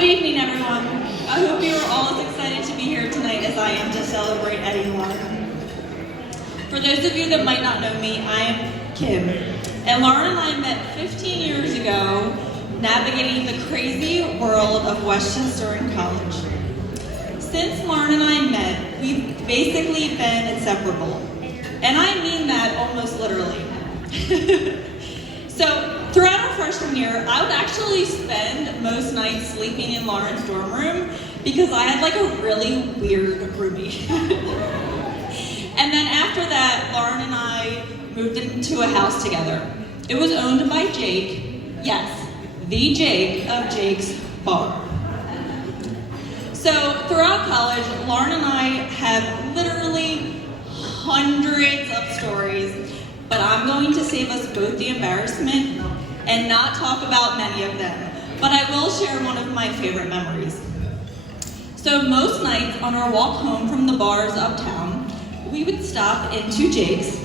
Good evening, everyone. I hope you are all as excited to be here tonight as I am to celebrate Eddie and Lauren. For those of you that might not know me, I am Kim, and Lauren and I met 15 years ago navigating the crazy world of Westchester in college. Since Lauren and I met, we've basically been inseparable, and I mean that almost literally. So, throughout our freshman year, I would actually spend most nights sleeping in Lauren's dorm room because I had like a really weird roomie. And then after that, Lauren and I moved into a house together. It was owned by Jake, yes, the Jake of Jake's Bar. So throughout college, Lauren and I have literally hundreds of stories, but I'm going to save us both the embarrassment and not talk about many of them, but I will share one of my favorite memories. So most nights on our walk home from the bars uptown, we would stop into Jake's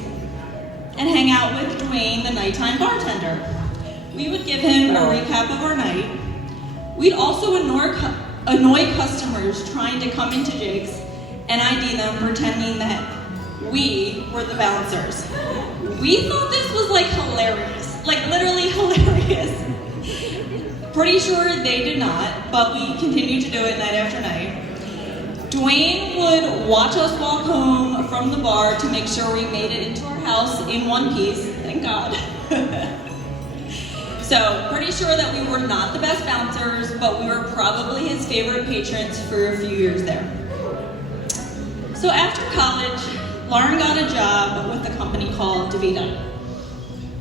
and hang out with Dwayne, the nighttime bartender. We would give him a recap of our night. We'd also annoy customers trying to come into Jake's and ID them pretending that we were the bouncers. We thought this was like hilarious, like literally hilarious. Pretty sure they did not, but we continued to do it night after night. Dwayne would watch us walk home from the bar to make sure we made it into our house in one piece, thank God. So, pretty sure that we were not the best bouncers, but we were probably his favorite patrons for a few years there. So after college, Lauren got a job with a company called DeVita.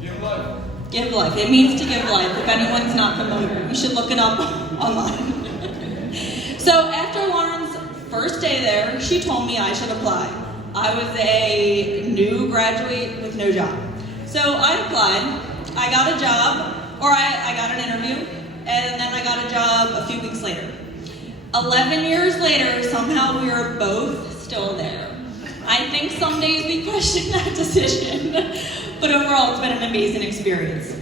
Give life. Give life. It means to give life. If anyone's not familiar, you should look it up online. So after Lauren's first day there, she told me I should apply. I was a new graduate with no job. So I applied. I got a job, or I got an interview, and then I got a job a few weeks later. 11 years later, somehow we are both still there. I think some days we question that decision, but overall it's been an amazing experience.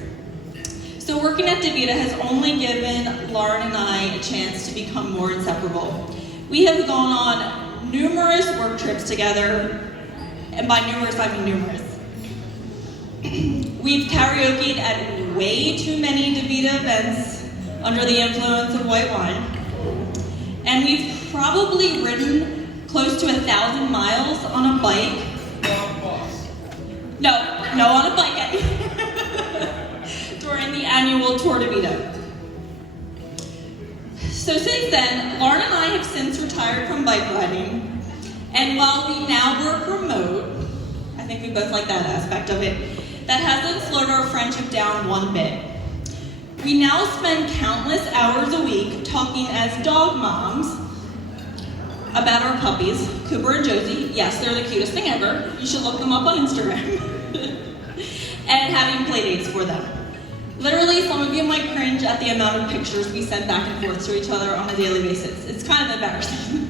So working at DeVita has only given Lauren and I a chance to become more inseparable. We have gone on numerous work trips together, and by numerous I mean numerous. We've karaokeed at way too many DeVita events under the influence of white wine, and we've probably ridden close to 1,000 miles on a bike. No, on a bike during the annual Tour DeVita. So since then, Lauren and I have since retired from bike riding, and while we now work remote, I think we both like that aspect of it, that hasn't slowed our friendship down one bit. We now spend countless hours a week talking as dog moms about our puppies, Cooper and Josie. Yes, they're the cutest thing ever. You should look them up on Instagram. And having play dates for them. Literally, some of you might cringe at the amount of pictures we send back and forth to each other on a daily basis. It's kind of embarrassing.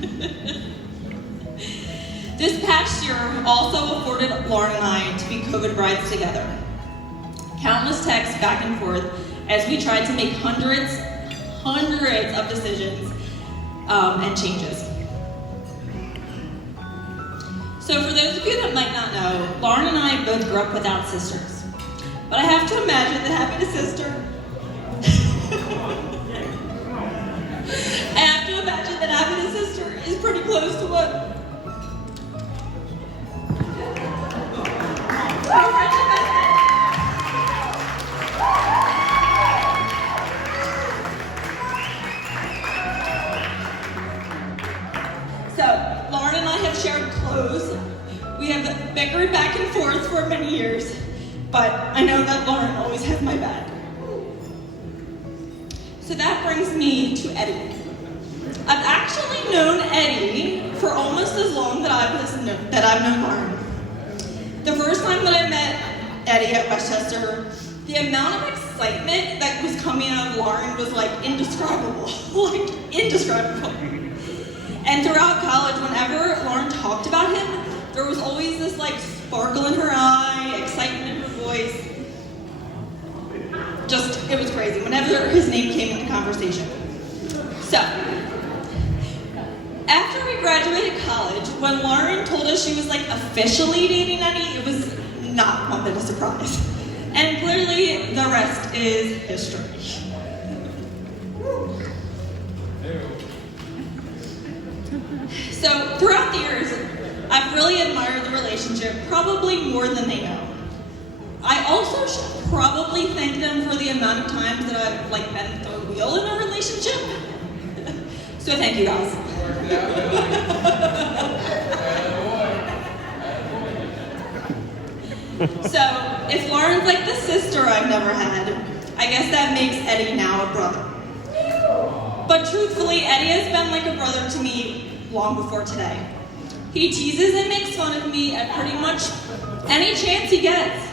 This past year also afforded Lauren and I to be COVID brides together. Countless texts back and forth as we tried to make hundreds of decisions and changes. So for those of you that might not know, Lauren and I both grew up without sisters. But I have to imagine that having a sister, I have to imagine that having a sister is pretty close to what our friendship has been. So, Lauren and I have shared clothes. We have bickered back and forth for many years, but I know that Lauren always has my back. So that brings me to Eddie. I've actually known Eddie for almost as long that I've known Lauren. The first time that I met Eddie at Westchester, the amount of excitement that was coming out of Lauren was like indescribable, indescribable. And throughout college, whenever Lauren talked about him, there was always this like sparkle in her eye, excitement in her voice. It was crazy whenever his name came into conversation. So, after we graduated college, when Lauren told us she was like officially dating Eddie, it was not one bit of a surprise. And clearly, the rest is history. So, throughout the years, I've really admired the relationship, probably more than they know. I also should probably thank them for the amount of times that I've been third wheel in a relationship. So thank you guys. So if Lauren's like the sister I've never had, I guess that makes Eddie now a brother. But truthfully, Eddie has been like a brother to me long before today. He teases and makes fun of me at pretty much any chance he gets.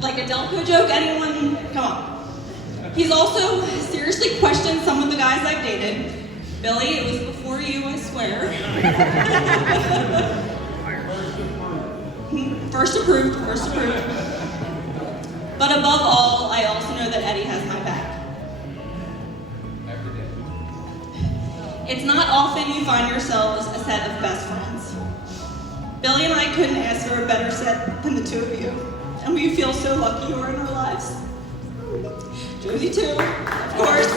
Like a Delco joke, anyone? Come on. He's also seriously questioned some of the guys I've dated. Billy, it was before you, I swear. First approved. But above all, I also know that Eddie has my back. It's not often you find yourselves a set of best friends. Billy and I couldn't ask for a better set than the two of you. And we feel so lucky you are in our lives. Josie too, of course.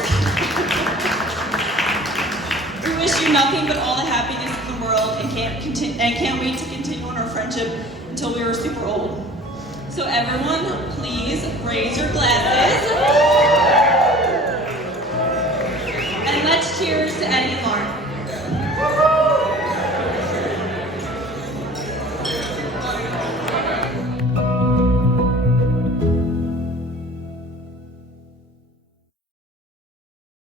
We wish you nothing but all the happiness in the world and can't wait to continue on our friendship until we are super old. So everyone, please raise your glasses.